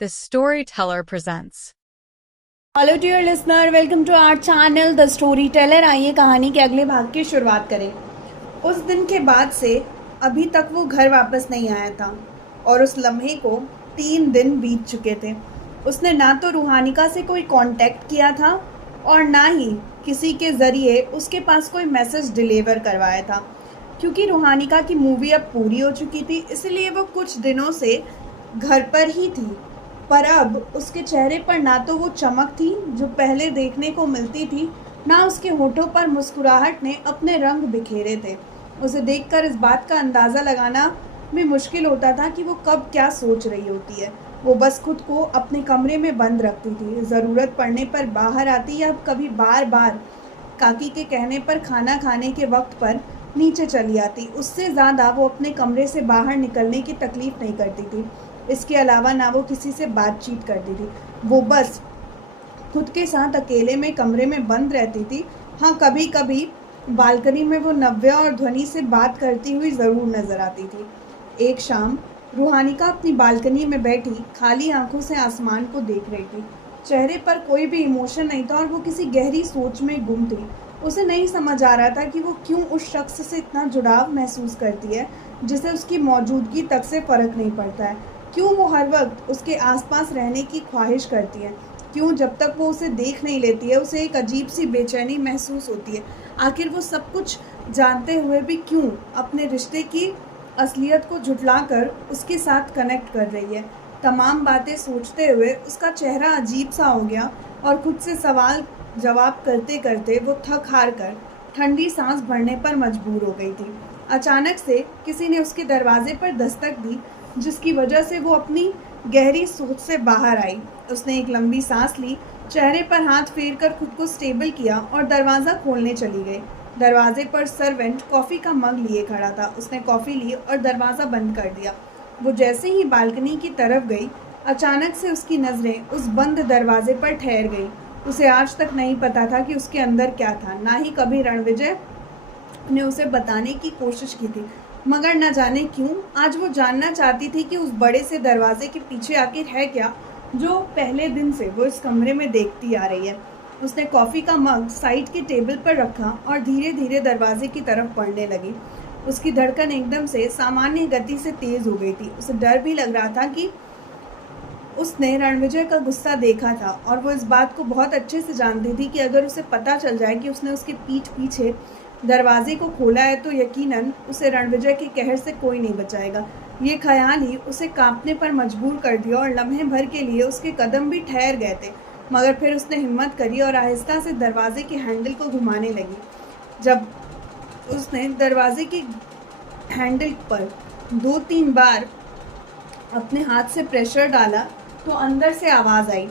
The Storyteller presents. Hello dear listener, welcome to our channel the storyteller. आइए कहानी के अगले भाग की शुरुआत करें। उस दिन के बाद से अभी तक वो घर वापस नहीं आया था और उस लम्हे को 3 दिन बीत चुके थे। उसने ना तो रूहानिका से कोई कांटेक्ट किया था और ना ही किसी के ज़रिए उसके पास कोई मैसेज डिलीवर करवाया था। क्योंकि रूहानिका की मूवी अब पूरी हो चुकी थी, इसलिए वो कुछ दिनों से घर पर ही थी। पर अब उसके चेहरे पर ना तो वो चमक थी जो पहले देखने को मिलती थी, ना उसके होठों पर मुस्कुराहट ने अपने रंग बिखेरे थे। उसे देखकर इस बात का अंदाज़ा लगाना भी मुश्किल होता था कि वो कब क्या सोच रही होती है। वो बस खुद को अपने कमरे में बंद रखती थी, ज़रूरत पड़ने पर बाहर आती या कभी बार बार काकी के कहने पर खाना खाने के वक्त पर नीचे चली आती। उससे ज़्यादा वो अपने कमरे से बाहर निकलने की तकलीफ़ नहीं करती थी। इसके अलावा ना वो किसी से बातचीत करती थी, वो बस खुद के साथ अकेले में कमरे में बंद रहती थी। हाँ, कभी कभी बालकनी में वो नव्या और ध्वनि से बात करती हुई ज़रूर नज़र आती थी। एक शाम रूहानिका अपनी बालकनी में बैठी खाली आंखों से आसमान को देख रही थी। चेहरे पर कोई भी इमोशन नहीं था और वो किसी गहरी सोच में गुम थी। उसे नहीं समझ आ रहा था कि वो क्यों उस शख्स से इतना जुड़ाव महसूस करती है जिसे उसकी मौजूदगी तक से फ़र्क नहीं पड़ता है। क्यों वो हर वक्त उसके आसपास रहने की ख्वाहिश करती है। क्यों जब तक वो उसे देख नहीं लेती है उसे एक अजीब सी बेचैनी महसूस होती है। आखिर वो सब कुछ जानते हुए भी क्यों अपने रिश्ते की असलियत को झुठलाकर उसके साथ कनेक्ट कर रही है। तमाम बातें सोचते हुए उसका चेहरा अजीब सा हो गया और खुद से सवाल जवाब करते करते वो थक हार कर ठंडी सांस भरने पर मजबूर हो गई थी। अचानक से किसी ने उसके दरवाजे पर दस्तक दी, जिसकी वजह से वो अपनी गहरी सोच से बाहर आई। उसने एक लंबी सांस ली, चेहरे पर हाथ फेरकर खुद को स्टेबल किया और दरवाज़ा खोलने चली गई। दरवाजे पर सर्वेंट कॉफ़ी का मग लिए खड़ा था। उसने कॉफ़ी ली और दरवाज़ा बंद कर दिया। वो जैसे ही बालकनी की तरफ गई, अचानक से उसकी नज़रें उस बंद दरवाजे पर ठहर गई। उसे आज तक नहीं पता था कि उसके अंदर क्या था, ना ही कभी रणविजय ने उसे बताने की कोशिश की थी। मगर न जाने क्यों आज वो जानना चाहती थी कि उस बड़े से दरवाजे के पीछे आखिर है क्या, जो पहले दिन से वो इस कमरे में देखती आ रही है। उसने कॉफ़ी का मग साइड के टेबल पर रखा और धीरे धीरे दरवाजे की तरफ बढ़ने लगी। उसकी धड़कन एकदम से सामान्य गति से तेज़ हो गई थी। उसे डर भी लग रहा था कि उसने रणविजय का गुस्सा देखा था और वो इस बात को बहुत अच्छे से जानती थी कि अगर उसे पता चल जाए कि उसने उसके पीठ पीछे दरवाजे को खोला है तो यकीनन उसे रणविजय के कहर से कोई नहीं बचाएगा। ये ख्याल ही उसे कांपने पर मजबूर कर दिया और लम्हे भर के लिए उसके कदम भी ठहर गए थे। मगर फिर उसने हिम्मत करी और आहिस्ता से दरवाजे के हैंडल को घुमाने लगी। जब उसने दरवाजे के हैंडल पर 2-3 बार अपने हाथ से प्रेशर डाला तो अंदर से आवाज़ आई,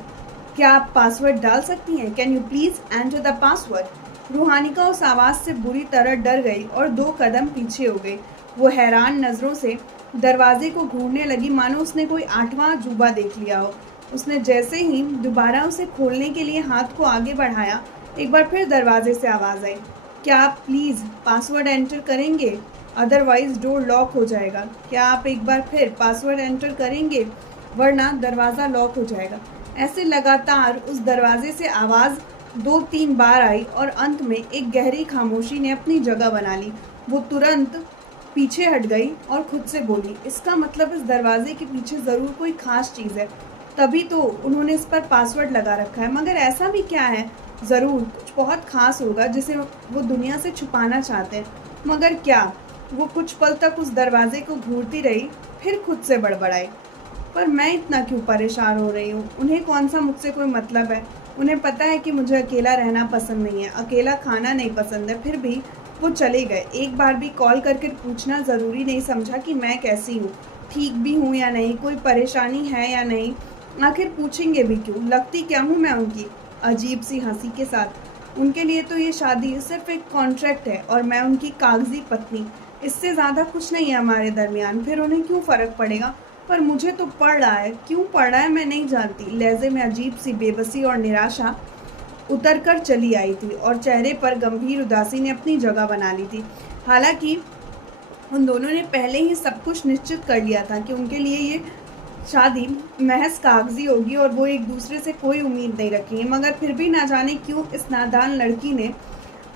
क्या आप पासवर्ड डाल सकती हैं? Can you please enter the password? Ruhanika उस आवाज़ से बुरी तरह डर गई और 2 कदम पीछे हो गई। वो हैरान नज़रों से दरवाजे को घूरने लगी, मानो उसने कोई 8वां अजूबा देख लिया हो। उसने जैसे ही दोबारा उसे खोलने के लिए हाथ को आगे बढ़ाया, एक बार फिर दरवाजे से आवाज़ आई, क्या आप प्लीज़ पासवर्ड एंटर करेंगे? अदरवाइज़ डोर लॉक हो जाएगा। क्या आप एक बार फिर पासवर्ड एंटर करेंगे, वरना दरवाज़ा लॉक हो जाएगा। ऐसे लगातार उस दरवाजे से आवाज़ 2-3 बार आई और अंत में एक गहरी खामोशी ने अपनी जगह बना ली। वो तुरंत पीछे हट गई और खुद से बोली, इसका मतलब इस दरवाजे के पीछे ज़रूर कोई ख़ास चीज़ है, तभी तो उन्होंने इस पर पासवर्ड लगा रखा है। मगर ऐसा भी क्या है? ज़रूर कुछ बहुत ख़ास होगा जिसे वो दुनिया से छुपाना चाहते हैं। मगर क्या? वो कुछ पल तक उस दरवाजे को घूरती रही, फिर खुद से बड़बड़ाई, पर मैं इतना क्यों परेशान हो रही हूँ? उन्हें कौन सा मुझसे कोई मतलब है? उन्हें पता है कि मुझे अकेला रहना पसंद नहीं है, अकेला खाना नहीं पसंद है, फिर भी वो चले गए। एक बार भी कॉल करके पूछना ज़रूरी नहीं समझा कि मैं कैसी हूँ, ठीक भी हूँ या नहीं, कोई परेशानी है या नहीं। आखिर पूछेंगे भी क्यों? लगती क्या हूँ मैं उनकी? अजीब सी हंसी के साथ, उनके लिए तो ये शादी सिर्फ एक कॉन्ट्रैक्ट है और मैं उनकी कागजी पत्नी। इससे ज़्यादा कुछ नहीं है हमारे दरमियान, फिर उन्हें क्यों फ़र्क पड़ेगा? पर मुझे तो पड़ रहा है, क्यों पड़ रहा है मैं नहीं जानती। लहजे में अजीब सी बेबसी और निराशा उतर कर चली आई थी और चेहरे पर गंभीर उदासी ने अपनी जगह बना ली थी। हालांकि उन दोनों ने पहले ही सब कुछ निश्चित कर लिया था कि उनके लिए ये शादी महज कागजी होगी और वो एक दूसरे से कोई उम्मीद नहीं रखेंगे। मगर फिर भी ना जाने क्यों इस नादान लड़की ने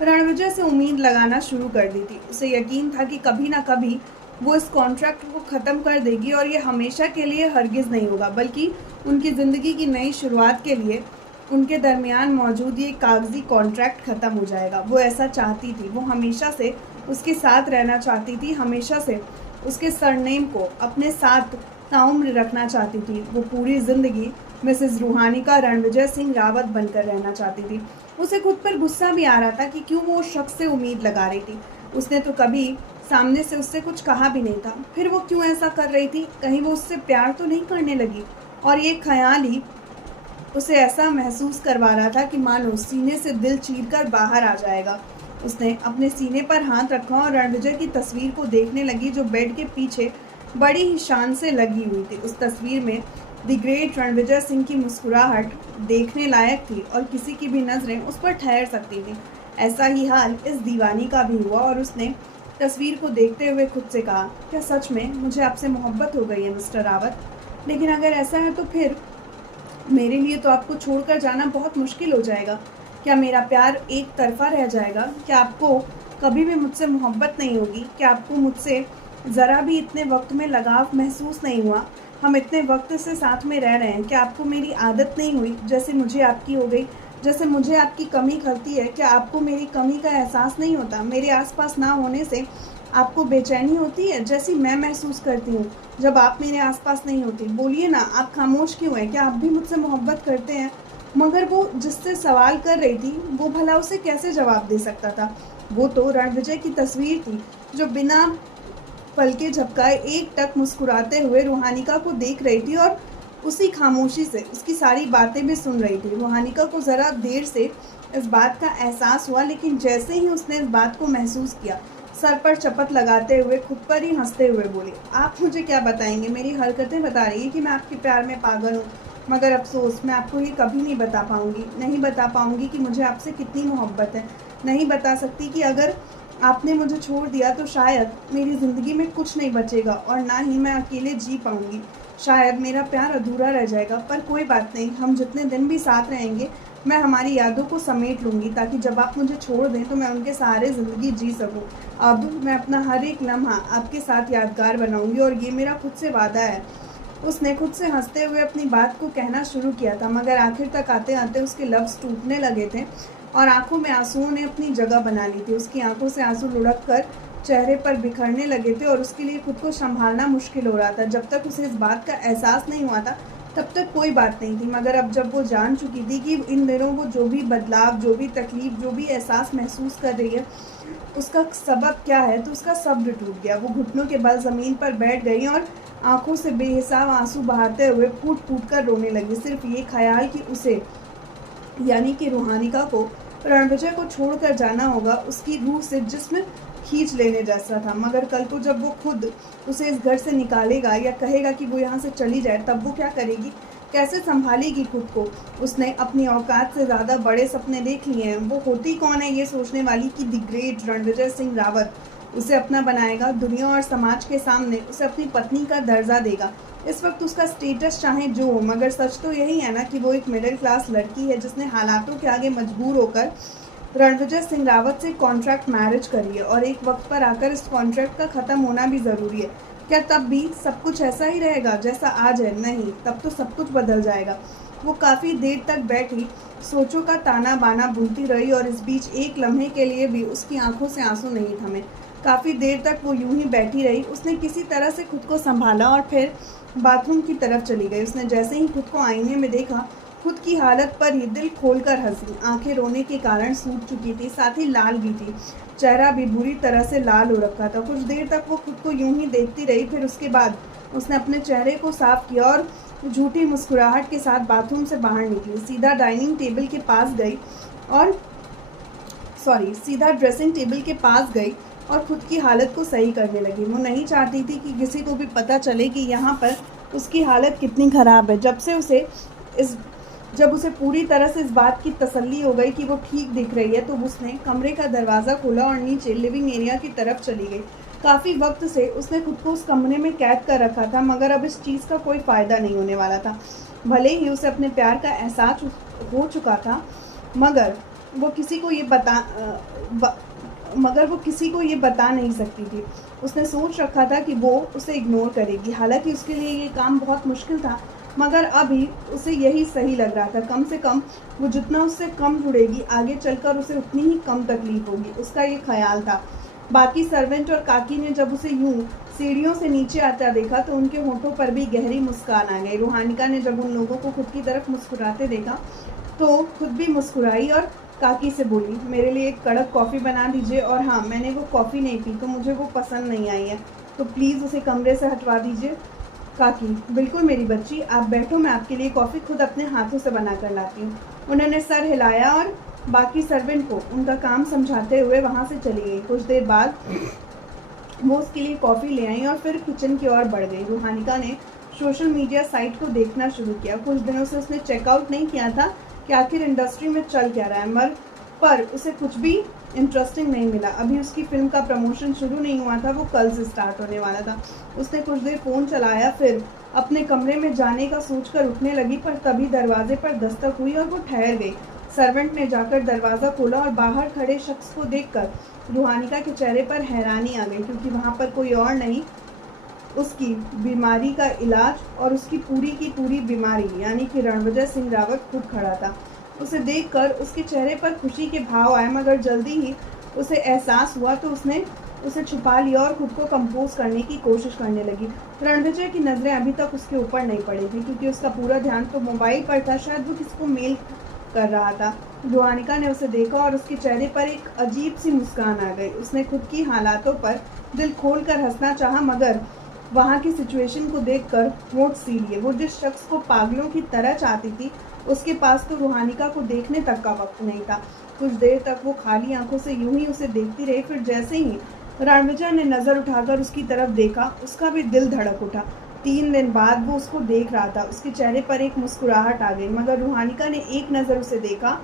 रणविजय से उम्मीद लगाना शुरू कर दी थी। उसे यकीन था कि कभी ना कभी वो इस कॉन्ट्रैक्ट को ख़त्म कर देगी और ये हमेशा के लिए हरगिज़ नहीं होगा, बल्कि उनकी ज़िंदगी की नई शुरुआत के लिए उनके दरमियान मौजूद ये कागजी कॉन्ट्रैक्ट ख़त्म हो जाएगा। वो ऐसा चाहती थी, वो हमेशा से उसके साथ रहना चाहती थी, हमेशा से उसके सरनेम को अपने साथ ताउम्र रखना चाहती थी। वो पूरी ज़िंदगी मिसेस रूहानी का रणविजय सिंह रावत बनकर रहना चाहती थी। उसे खुद पर गुस्सा भी आ रहा था कि क्यों वो उस शख्स से उम्मीद लगा रही थी। उसने तो कभी सामने से उससे कुछ कहा भी नहीं था, फिर वो क्यों ऐसा कर रही थी? कहीं वो उससे प्यार तो नहीं करने लगी? और ये ख्याल ही उसे ऐसा महसूस करवा रहा था कि मानो सीने से दिल चीरकर बाहर आ जाएगा। उसने अपने सीने पर हाथ रखा और रणविजय की तस्वीर को देखने लगी, जो बेड के पीछे बड़ी ही शान से लगी हुई थी। उस तस्वीर में द ग्रेट रणविजय सिंह की मुस्कुराहट देखने लायक थी और किसी की भी नज़रें उस पर ठहर सकती थी। ऐसा ही हाल इस दीवानी का भी हुआ और उसने तस्वीर को देखते हुए खुद से कहा, क्या सच में मुझे आपसे मोहब्बत हो गई है मिस्टर रावत? लेकिन अगर ऐसा है तो फिर मेरे लिए तो आपको छोड़कर जाना बहुत मुश्किल हो जाएगा। क्या मेरा प्यार एक तरफा रह जाएगा? क्या आपको कभी भी मुझसे मोहब्बत नहीं होगी? क्या आपको मुझसे ज़रा भी इतने वक्त में लगाव महसूस नहीं हुआ? हम इतने वक्त से साथ में रह रहे हैं, क्या आपको मेरी आदत नहीं हुई जैसे मुझे आपकी हो गई? जैसे मुझे आपकी कमी खलती है, क्या आपको मेरी कमी का एहसास नहीं होता? मेरे आसपास ना होने से आपको बेचैनी होती है जैसी मैं महसूस करती हूँ जब आप मेरे आसपास नहीं होती? बोलिए ना, आप खामोश क्यों हैं? क्या आप भी मुझसे मोहब्बत करते हैं? मगर वो जिससे सवाल कर रही थी वो भला उसे कैसे जवाब दे सकता था? वो तो रणविजय की तस्वीर थी, जो बिना पलके झपकाए एकटक मुस्कुराते हुए रूहानिका को देख रही थी और उसी खामोशी से उसकी सारी बातें भी सुन रही थी। रूहानिका को ज़रा देर से इस बात का एहसास हुआ, लेकिन जैसे ही उसने इस बात को महसूस किया, सर पर चपत लगाते हुए खुद पर ही हंसते हुए बोली, आप मुझे क्या बताएंगे? मेरी हरकतें बता रही है कि मैं आपके प्यार में पागल हूँ, मगर अफसोस मैं आपको ये कभी नहीं बता पाऊँगी। नहीं बता पाऊँगी कि मुझे आपसे कितनी मोहब्बत है। नहीं बता सकती कि अगर आपने मुझे छोड़ दिया तो शायद मेरी ज़िंदगी में कुछ नहीं बचेगा और ना ही मैं अकेले जी पाऊँगी। शायद मेरा प्यार अधूरा रह जाएगा, पर कोई बात नहीं, हम जितने दिन भी साथ रहेंगे मैं हमारी यादों को समेट लूँगी, ताकि जब आप मुझे छोड़ दें तो मैं उनके सहारे ज़िंदगी जी सकूँ। अब मैं अपना हर एक लम्हा आपके साथ यादगार बनाऊँगी और ये मेरा खुद से वादा है। उसने खुद से हंसते हुए अपनी बात को कहना शुरू किया था, मगर आखिर तक आते आते उसके लफ्ज़ टूटने लगे थे और आंखों में आंसुओं ने अपनी जगह बना ली थी। उसकी आंखों से आंसू लुढ़क कर चेहरे पर बिखरने लगे थे और उसके लिए खुद को संभालना मुश्किल हो रहा था। जब तक उसे इस बात का एहसास नहीं हुआ था तब तक कोई बात नहीं थी, मगर अब जब वो जान चुकी थी कि इन दिनों वो जो भी बदलाव, जो भी तकलीफ़, जो भी एहसास महसूस कर रही है उसका सबब क्या है, तो उसका सब्र टूट गया। वो घुटनों के बल ज़मीन पर बैठ गई और आंखों से बेहिसाब आंसू बहाते हुए फूट फूट कर रोने लगी। सिर्फ ये ख्याल कि उसे, यानी कि रूहानिका को रणविजय को छोड़कर जाना होगा, उसकी रूह से जिस्म खींच लेने जैसा था। मगर कल को जब वो खुद उसे इस घर से निकालेगा या कहेगा कि वो यहाँ से चली जाए, तब वो क्या करेगी? कैसे संभालेगी खुद को? उसने अपनी औकात से ज़्यादा बड़े सपने देख लिए हैं। वो होती कौन है ये सोचने वाली कि द ग्रेट रणविजय सिंह रावत उसे अपना बनाएगा, दुनिया और समाज के सामने उसे अपनी पत्नी का दर्जा देगा। इस वक्त उसका स्टेटस चाहे जो हो, मगर सच तो यही है ना कि वो एक मिडिल क्लास लड़की है जिसने हालातों के आगे मजबूर होकर रणविजय सिंह रावत से कॉन्ट्रैक्ट मैरिज करी है और एक वक्त पर आकर इस कॉन्ट्रैक्ट का ख़त्म होना भी ज़रूरी है। क्या तब भी सब कुछ ऐसा ही रहेगा जैसा आज है? नहीं, तब तो सब कुछ बदल जाएगा। वो काफ़ी देर तक बैठी सोचों का ताना बाना बुनती रही और इस बीच एक लम्हे के लिए भी उसकी आंखों से आंसू नहीं थमे। काफ़ी देर तक वो यूं ही बैठी रही। उसने किसी तरह से खुद को संभाला और फिर बाथरूम की तरफ चली गई। उसने जैसे ही खुद को आईने में देखा, खुद की हालत पर ही दिल खोलकर हंसी। आंखें रोने के कारण सूख चुकी थी, साथ ही लाल भी थी। चेहरा भी बुरी तरह से लाल हो रखा था। कुछ देर तक वो खुद को यूं ही देखती रही, फिर उसके बाद उसने अपने चेहरे को साफ किया और झूठी मुस्कुराहट के साथ बाथरूम से बाहर निकली। सीधा ड्रेसिंग टेबल के पास गई और खुद की हालत को सही करने लगी। वो नहीं चाहती थी कि किसी को भी पता चले कि यहाँ पर उसकी हालत कितनी ख़राब है। जब उसे पूरी तरह से इस बात की तसल्ली हो गई कि वो ठीक दिख रही है, तो उसने कमरे का दरवाज़ा खोला और नीचे लिविंग एरिया की तरफ चली गई। काफ़ी वक्त से उसने खुद को उस कमरे में कैद कर रखा था, मगर अब इस चीज़ का कोई फ़ायदा नहीं होने वाला था। भले ही उसे अपने प्यार का एहसास हो चुका था, मगर वो किसी को ये बता नहीं सकती थी। उसने सोच रखा था कि वो उसे इग्नोर करेगी। हालांकि उसके लिए ये काम बहुत मुश्किल था, मगर अभी उसे यही सही लग रहा था। कम से कम वो जितना उससे कम जुड़ेगी, आगे चलकर उसे उतनी ही कम तकलीफ होगी, उसका ये ख्याल था। बाकी सर्वेंट और काकी ने जब उसे यूं सीढ़ियों से नीचे आता देखा तो उनके होठों पर भी गहरी मुस्कान आ गई। रूहानिका ने जब उन लोगों को खुद की तरफ मुस्कुराते देखा तो खुद भी मुस्कुराई और काकी से बोली, मेरे लिए एक कड़क कॉफ़ी बना दीजिए। और हाँ, मैंने वो कॉफ़ी नहीं पी तो मुझे वो पसंद नहीं आई है, तो प्लीज़ उसे कमरे से हटवा दीजिए। काकी, बिल्कुल मेरी बच्ची, आप बैठो, मैं आपके लिए कॉफ़ी खुद अपने हाथों से बना कर लाती हूँ। उन्होंने सर हिलाया और बाकी सर्वेंट को उनका काम समझाते हुए वहाँ से चली गई। कुछ देर बाद वो उसके लिए कॉफ़ी ले आई और फिर किचन की ओर बढ़ गई। रूहानिका ने सोशल मीडिया साइट को देखना शुरू किया। कुछ दिनों से उसने चेकआउट नहीं किया था कि आखिर इंडस्ट्री में चल क्या रहा है, पर उसे कुछ भी इंटरेस्टिंग नहीं मिला। अभी उसकी फिल्म का प्रमोशन शुरू नहीं हुआ था, वो कल से स्टार्ट होने वाला था। उसने कुछ देर फ़ोन चलाया, फिर अपने कमरे में जाने का सोचकर उठने लगी, पर तभी दरवाजे पर दस्तक हुई और वो ठहर गई। सर्वेंट ने जाकर दरवाज़ा खोला और बाहर खड़े शख्स को देखकर रूहानिका के चेहरे पर हैरानी आ गई, क्योंकि वहाँ पर कोई और नहीं, उसकी बीमारी का इलाज और उसकी पूरी की पूरी बीमारी यानी कि रणविजय सिंह रावत खुद खड़ा था। उसे देखकर उसके चेहरे पर खुशी के भाव आए, मगर जल्दी ही उसे एहसास हुआ तो उसने उसे छुपा लिया और खुद को कंपोज करने की कोशिश करने लगी। रणविजय की नज़रें अभी तक उसके ऊपर नहीं पड़ी थी, क्योंकि उसका पूरा ध्यान तो मोबाइल पर था। शायद वो किसी को मेल कर रहा था। रूहानिका ने उसे देखा और उसके चेहरे पर एक अजीब सी मुस्कान आ गई। उसने खुद की हालातों पर दिल खोल कर हंसना चाहा, मगर वहाँ की सिचुएशन को देखकर होंठ सी लिए। वो जिस शख्स को पागलों की तरह चाहती थी, उसके पास तो रूहानिका को देखने तक का वक्त नहीं था। कुछ देर तक वो खाली आंखों से यूं ही उसे देखती रही। फिर जैसे ही रणविजय ने नज़र उठाकर उसकी तरफ देखा, उसका भी दिल धड़क उठा। 3 दिन बाद वो उसको देख रहा था। उसके चेहरे पर एक मुस्कुराहट आ गई, मगर रूहानिका ने एक नज़र उसे देखा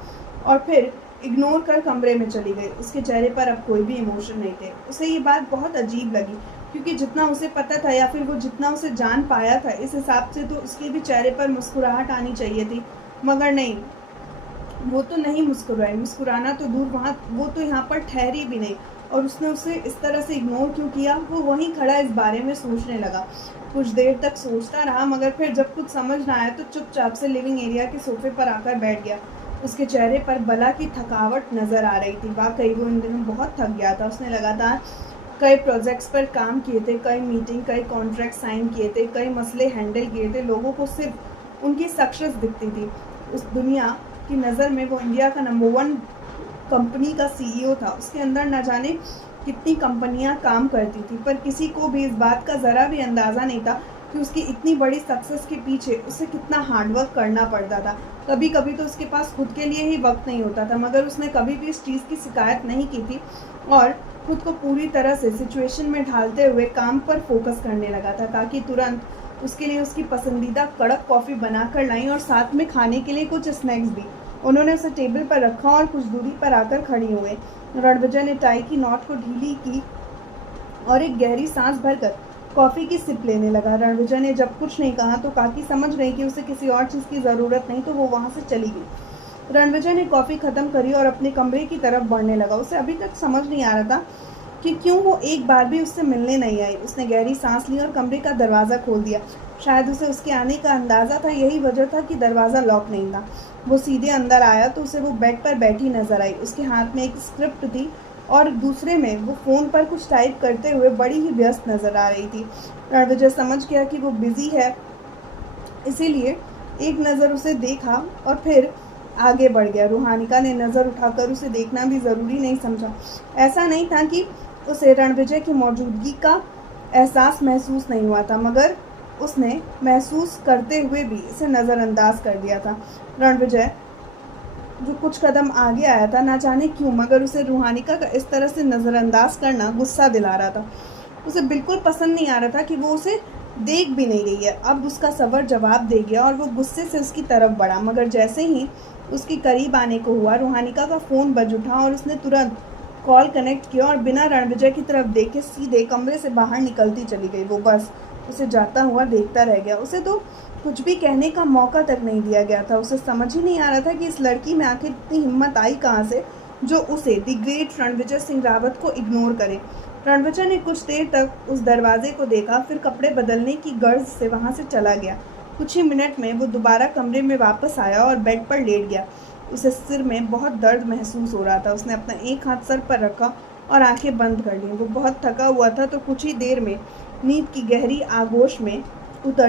और फिर इग्नोर कर कमरे में चली गई। उसके चेहरे पर अब कोई भी इमोशन नहीं थे। उसे ये बात बहुत अजीब लगी, क्योंकि जितना उसे पता था या फिर वो जितना उसे जान पाया था, इस हिसाब से तो उसके भी चेहरे पर मुस्कुराहट आनी चाहिए थी, मगर नहीं, वो तो नहीं मुस्कुराई। मुस्कुराना तो दूर, वो तो यहाँ पर ठहरी भी नहीं। और उसने उसे इस तरह से इग्नोर क्यों किया? वो वहीं खड़ा इस बारे में सोचने लगा। कुछ देर तक सोचता रहा, मगर फिर जब कुछ समझ ना आया तो चुपचाप से लिविंग एरिया के सोफे पर आकर बैठ गया। उसके चेहरे पर बला की थकावट नज़र आ रही थी। वाकई वो इन दिनों बहुत थक गया था। उसने लगातार कई प्रोजेक्ट्स पर काम किए थे, कई मीटिंग, कई कॉन्ट्रैक्ट साइन किए थे, कई मसले हैंडल किए थे। लोगों को सिर्फ उनकी सक्सेस दिखती थी। उस दुनिया की नज़र में वो इंडिया का नंबर 1 कंपनी का CEO था। उसके अंदर न जाने कितनी कंपनियां काम करती थी, पर किसी को भी इस बात का ज़रा भी अंदाज़ा नहीं था कि उसकी इतनी बड़ी सक्सेस के पीछे उसे कितना हार्डवर्क करना पड़ता था। कभी कभी तो उसके पास खुद के लिए ही वक्त नहीं होता था, मगर उसने कभी भी इस चीज़ की शिकायत नहीं की थी और खुद को पूरी तरह से सिचुएशन में ढालते हुए काम पर फोकस करने लगा था। ताकि तुरंत उसके लिए उसकी पसंदीदा कड़क कॉफ़ी बनाकर लाई और साथ में खाने के लिए कुछ स्नैक्स भी। उन्होंने उसे टेबल पर रखा और कुछ दूरी पर आकर खड़ी हुए। रणविजय ने टाई की नॉट को ढीली की और एक गहरी सांस भरकर कॉफ़ी की सिप लेने लगा। रणविजय ने जब कुछ नहीं कहा तो काकी समझ गई कि उसे किसी और चीज़ की ज़रूरत नहीं, तो वो वहाँ से चली गई। रणविजय ने कॉफ़ी ख़त्म करी और अपने कमरे की तरफ बढ़ने लगा। उसे अभी तक समझ नहीं आ रहा था कि क्यों वो एक बार भी उससे मिलने नहीं आई। उसने गहरी सांस ली और कमरे का दरवाज़ा खोल दिया। शायद उसे उसके आने का अंदाज़ा था, यही वजह था कि दरवाज़ा लॉक नहीं था। वो सीधे अंदर आया तो उसे वो बेड पर बैठी नजर आई। उसके हाथ में एक स्क्रिप्ट थी और दूसरे में वो फ़ोन पर कुछ टाइप करते हुए बड़ी ही व्यस्त नज़र आ रही थी। रणविजय समझ गया कि वो बिज़ी है, इसीलिए एक नज़र उसे देखा और फिर आगे बढ़ गया। रूहानिका ने नज़र उठाकर उसे देखना भी ज़रूरी नहीं समझा। ऐसा नहीं था कि उसे रणविजय की मौजूदगी का एहसास महसूस नहीं हुआ था, मगर उसने महसूस करते हुए भी इसे नज़रअंदाज कर दिया था। रणविजय जो कुछ कदम आगे आया था, ना जाने क्यों, मगर उसे रूहानिका का इस तरह से नज़रअंदाज करना गुस्सा दिला रहा था। उसे बिल्कुल पसंद नहीं आ रहा था कि वो उसे देख भी नहीं रही है। अब उसका सबर जवाब दे गया और वो गुस्से से उसकी तरफ बढ़ा, मगर जैसे ही उसके करीब आने को हुआ, रूहानिका का फ़ोन बज उठा और उसने तुरंत कॉल कनेक्ट किया और बिना रणविजय की तरफ देखे सीधे कमरे से बाहर निकलती चली गई। वो बस उसे जाता हुआ देखता रह गया। उसे तो कुछ भी कहने का मौका तक नहीं दिया गया था। उसे समझ ही नहीं आ रहा था कि इस लड़की में आखिर इतनी हिम्मत आई कहाँ से जो उसे द ग्रेट रणविजय सिंह रावत को इग्नोर करे। रणविजय ने कुछ देर तक उस दरवाजे को देखा, फिर कपड़े बदलने की गर्ज से वहाँ से चला गया। कुछ ही मिनट में वो दोबारा कमरे में वापस आया और बेड पर लेट गया। उसे सिर में बहुत दर्द महसूस हो रहा था। उसने अपना एक हाथ सर पर रखा और आंखें बंद कर लीं। वो बहुत थका हुआ था तो कुछ ही देर में नींद की गहरी आगोश में उतर